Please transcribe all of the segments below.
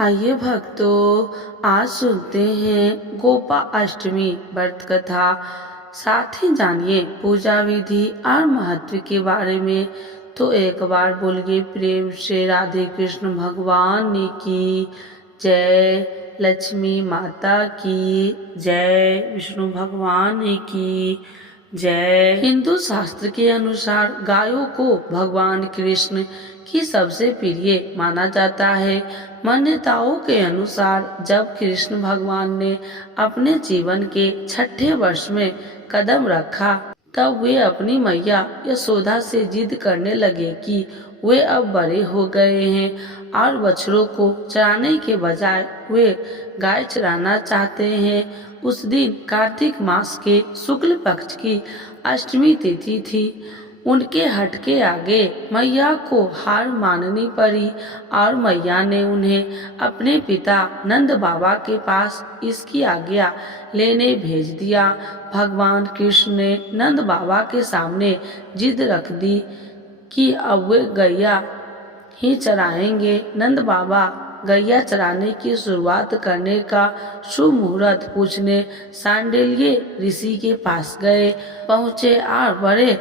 आइए भक्तों, आज सुनते हैं गोपा अष्टमी व्रत कथा। साथ ही जानिए पूजा विधि और महत्व के बारे में। तो एक बार बोलिए प्रेम से राधे कृष्ण भगवान की जय, लक्ष्मी माता की जय, विष्णु भगवान की जय। हिंदू शास्त्र के अनुसार गायों को भगवान कृष्ण की सबसे प्रिय माना जाता है। मान्यताओं के अनुसार जब कृष्ण भगवान ने अपने जीवन के 6ठे वर्ष में कदम रखा, तब वे अपनी मैया यशोदा से जिद करने लगे कि वे अब बड़े हो गए हैं और बछड़ों को चराने के बजाय वे गाय चराना चाहते हैं। उस दिन कार्तिक मास के शुक्ल पक्ष की अष्टमी तिथि थी। उनके हट के आगे मैया को हार माननी पड़ी और मैया ने उन्हें अपने पिता नंद बाबा के पास इसकी आज्ञा लेने भेज दिया। भगवान कृष्ण ने नंद बाबा के सामने जिद रख दी कि अब वे गैया ही चराएंगे। नंद बाबा गैया चराने की शुरुआत करने का शुभ मुहूर्त पूछने सांडिल्य ऋषि के पास गए। पहुँचे और बड़े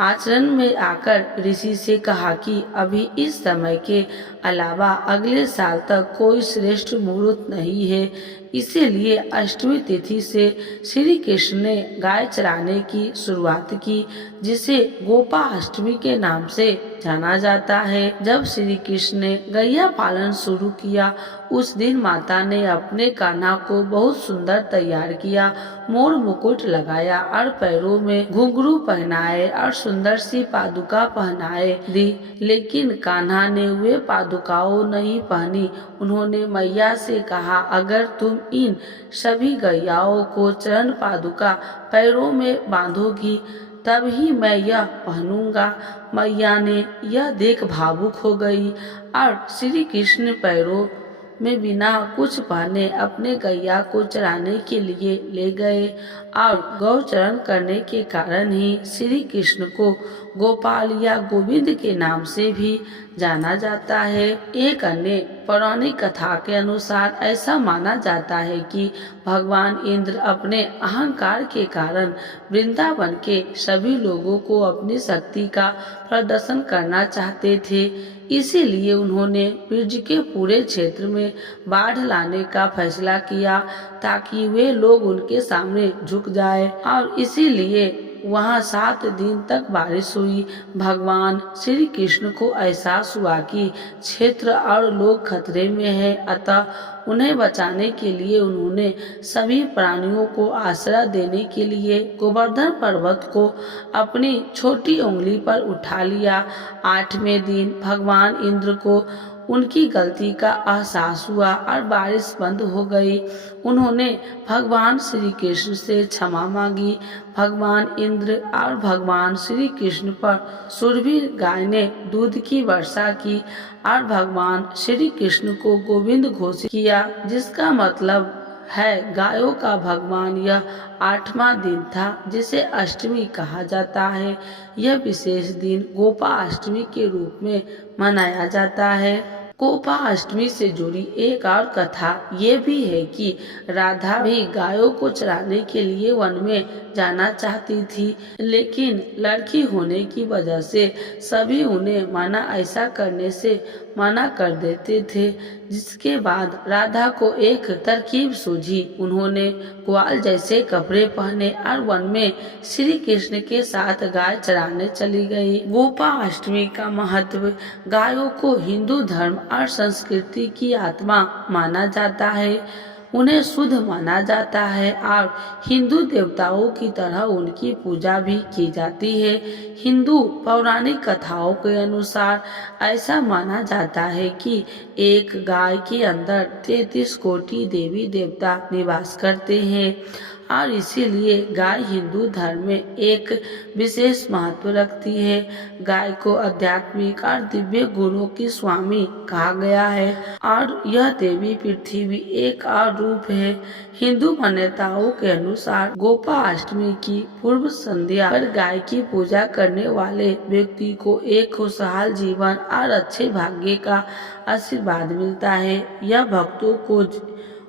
आचरण में आकर ऋषि से कहा कि अभी इस समय के अलावा अगले साल तक कोई श्रेष्ठ मुहूर्त नहीं है, इसीलिए अष्टमी तिथि से श्री कृष्ण ने गाय चराने की शुरुआत की, जिसे गोपा अष्टमी के नाम से जाना जाता है। जब श्री कृष्ण ने गैया पालन शुरू किया, उस दिन माता ने अपने कान्हा को बहुत सुंदर तैयार किया, मोर मुकुट लगाया और पैरों में घुंघरू पहनाए और सुंदर सी पादुका पहनाए दी। लेकिन कान्हा ने वे पादुकाओं नहीं पहनी। उन्होंने मैया से कहा, अगर तुम इन सभी गैयाओं को चरण पादुका पैरों में बांधोगी तब ही मैं यह पहनूंगा। मैया ने यह देख भावुक हो गई और श्री कृष्ण पैरों में बिना कुछ पहने अपने गैया को चराने के लिए ले गए और गौचरण करने के कारण ही श्री कृष्ण को गोपाल या गोविंद के नाम से भी जाना जाता है। एक अन्य पौराणिक कथा के अनुसार ऐसा माना जाता है कि भगवान इंद्र अपने अहंकार के कारण वृंदावन के सभी लोगों को अपनी शक्ति का प्रदर्शन करना चाहते थे। इसीलिए उन्होंने ब्रज के पूरे क्षेत्र में बाढ़ लाने का फैसला किया ताकि वे लोग उनके सामने झुक जाए और इसीलिए वहाँ 7 दिन तक बारिश हुई। भगवान श्री कृष्ण को एहसास हुआ कि क्षेत्र और लोग खतरे में है, अतः उन्हें बचाने के लिए उन्होंने सभी प्राणियों को आश्रय देने के लिए गोवर्धन पर्वत को अपनी छोटी उंगली पर उठा लिया। 8वें दिन भगवान इंद्र को उनकी गलती का एहसास हुआ और बारिश बंद हो गई। उन्होंने भगवान श्री कृष्ण से क्षमा मांगी। भगवान इंद्र और भगवान श्री कृष्ण पर सुरभि गाय ने दूध की वर्षा की और भगवान श्री कृष्ण को गोविंद घोषित किया, जिसका मतलब है गायों का भगवान। यह 8वां दिन था जिसे अष्टमी कहा जाता है। यह विशेष दिन गोपा अष्टमी के रूप में मनाया जाता है। गोपा अष्टमी से जुड़ी एक और कथा ये भी है कि राधा भी गायों को चराने के लिए वन में जाना चाहती थी, लेकिन लड़की होने की वजह से सभी उन्हें ऐसा करने से मना कर देते थे। जिसके बाद राधा को एक तरकीब सूझी। उन्होंने ग्वाल जैसे कपड़े पहने और वन में श्री कृष्ण के साथ गाय चराने चली गई। गोपा अष्टमी का महत्व गायों को हिंदू धर्म और संस्कृति की आत्मा माना जाता है। उन्हें शुद्ध माना जाता है और हिंदू देवताओं की तरह उनकी पूजा भी की जाती है। हिंदू पौराणिक कथाओं के अनुसार ऐसा माना जाता है कि एक गाय के अंदर 33 कोटि देवी देवता निवास करते हैं और इसीलिए गाय हिंदू धर्म में एक विशेष महत्व रखती है। गाय को आध्यात्मिक और दिव्य गुणों की स्वामी कहा गया है और यह देवी पृथ्वी एक और रूप है। हिंदू मान्यताओं के अनुसार गोपाष्टमी की पूर्व संध्या पर गाय की पूजा करने वाले व्यक्ति को एक खुशहाल जीवन और अच्छे भाग्य का आशीर्वाद मिलता है। यह भक्तों को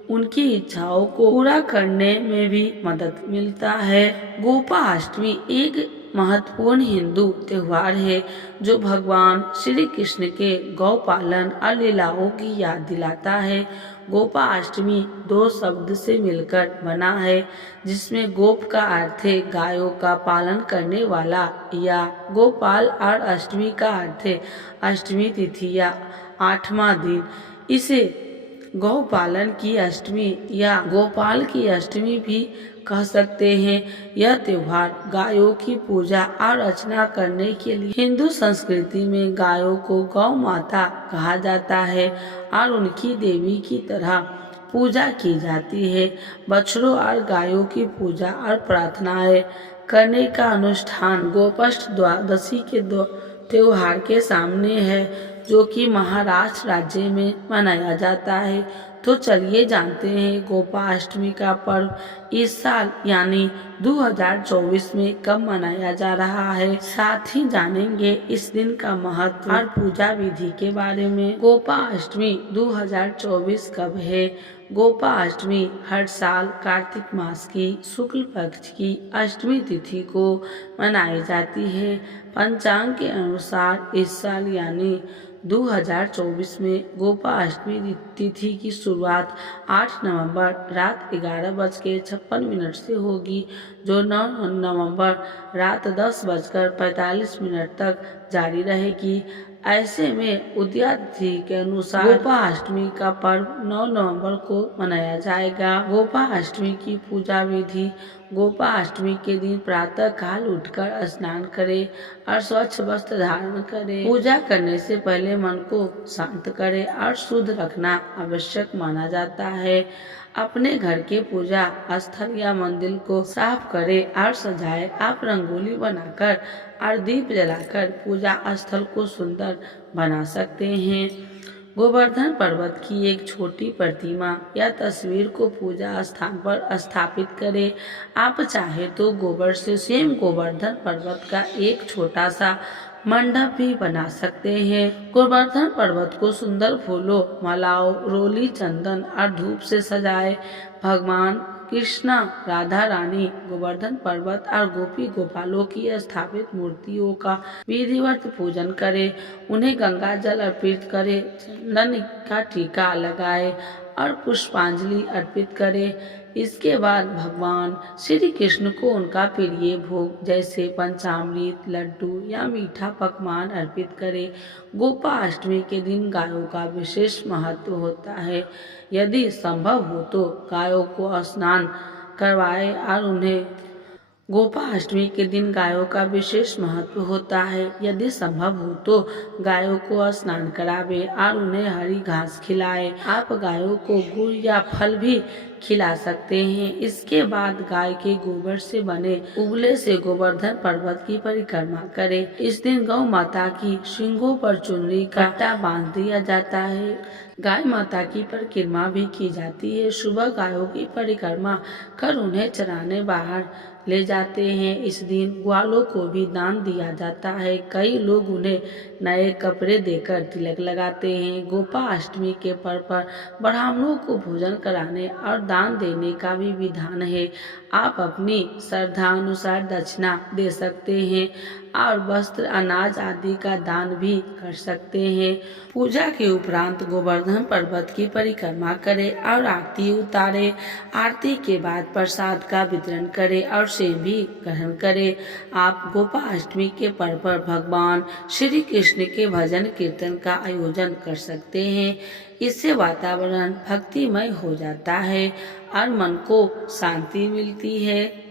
उनकी इच्छाओं को पूरा करने में भी मदद मिलता है। गोपाष्टमी एक महत्वपूर्ण हिंदू त्योहार है जो भगवान श्री कृष्ण के गौ पालन और लीलाओं की याद दिलाता है। गोपाष्टमी दो शब्द से मिलकर बना है जिसमें गोप का अर्थ है गायों का पालन करने वाला या गोपाल और अष्टमी का अर्थ है अष्टमी तिथि या 8वां दिन। इसे गौपालन की अष्टमी या गोपाल की अष्टमी भी कह सकते हैं। यह त्योहार गायों की पूजा और अर्चना करने के लिए हिंदू संस्कृति में गायों को गौ माता कहा जाता है और उनकी देवी की तरह पूजा की जाती है। बछड़ों और गायों की पूजा और प्रार्थनाएं करने का अनुष्ठान गोपाष्ट द्वादशी के त्योहार के सामने है जो कि महाराष्ट्र राज्य में मनाया जाता है। तो चलिए जानते हैं गोपाष्टमी का पर्व इस साल यानी 2024 में कब मनाया जा रहा है। साथ ही जानेंगे इस दिन का महत्व और पूजा विधि के बारे में। गोपाष्टमी 2024 कब है? गोपाष्टमी हर साल कार्तिक मास की शुक्ल पक्ष की अष्टमी तिथि को मनाई जाती है। पंचांग के अनुसार इस साल यानी 2024 में गोपाष्टमी तिथि की शुरुआत 8 नवंबर रात 11:56 से होगी जो 9 नवंबर रात 10:45 तक जारी रहेगी। ऐसे में उदया तिथि के अनुसार गोपाष्टमी का पर्व 9 नवंबर को मनाया जाएगा। गोपाष्टमी की पूजा विधि। गोपाष्टमी के दिन प्रातः काल उठकर स्नान करें और स्वच्छ वस्त्र धारण करें। पूजा करने से पहले मन को शांत करें और शुद्ध रखना आवश्यक माना जाता है। अपने घर के पूजा स्थल या मंदिर को साफ करें और सजाएं। आप रंगोली बनाकर और दीप जलाकर पूजा स्थल को सुंदर बना सकते हैं। गोवर्धन पर्वत की एक छोटी प्रतिमा या तस्वीर को पूजा स्थान पर स्थापित करें। आप चाहे तो गोबर से स्वयं गोवर्धन पर्वत का एक छोटा सा मंडप भी बना सकते हैं। गोवर्धन पर्वत को सुंदर फूलों, मालाओं, रोली, चंदन और धूप से सजाएं। भगवान कृष्णा, राधा रानी, गोवर्धन पर्वत और गोपी गोपालों की स्थापित मूर्तियों का विधिवत पूजन करें। उन्हें गंगा जल अर्पित करें, चंदन का टीका लगाएं और पुष्पांजलि अर्पित करें। इसके बाद भगवान श्री कृष्ण को उनका प्रिय भोग जैसे पंचामृत, लड्डू या मीठा पकवान अर्पित करें। गोपाष्टमी के दिन गायों का विशेष महत्व होता है। यदि संभव हो तो गायों को स्नान करवाएं और उन्हें गोपाष्टमी के दिन गायों का विशेष महत्व होता है। यदि संभव हो तो गायों को स्नान करावे और उन्हें हरी घास खिलाएं। आप गायों को गुड़ या फल भी खिला सकते हैं। इसके बाद गाय के गोबर से बने उबले से गोवर्धन पर्वत की परिक्रमा करें। इस दिन गौ माता की सींगों पर चुनरी का कट्टा बांध दिया जाता है। गाय माता की परिक्रमा भी की जाती है। सुबह गायों की परिक्रमा कर उन्हें चराने बाहर ले जाते हैं। इस दिन ग्वालों को भी दान दिया जाता है। कई लोग उन्हें नए कपड़े देकर तिलक लगाते हैं। गोपाष्टमी के पर्व पर ब्राह्मणों को भोजन कराने और दान देने का भी विधान है। आप अपनी श्रद्धा अनुसार दक्षिणा दे सकते हैं और वस्त्र, अनाज आदि का दान भी कर सकते हैं। पूजा के उपरांत गोवर्धन पर्वत की परिक्रमा करें और आरती उतारें। आरती के बाद प्रसाद का वितरण करें और सेव भी ग्रहण करें। आप गोपाष्टमी के पर्व पर भगवान श्री कृष्ण के भजन कीर्तन का आयोजन कर सकते हैं। इससे वातावरण भक्तिमय हो जाता है और मन को शांति मिलती है।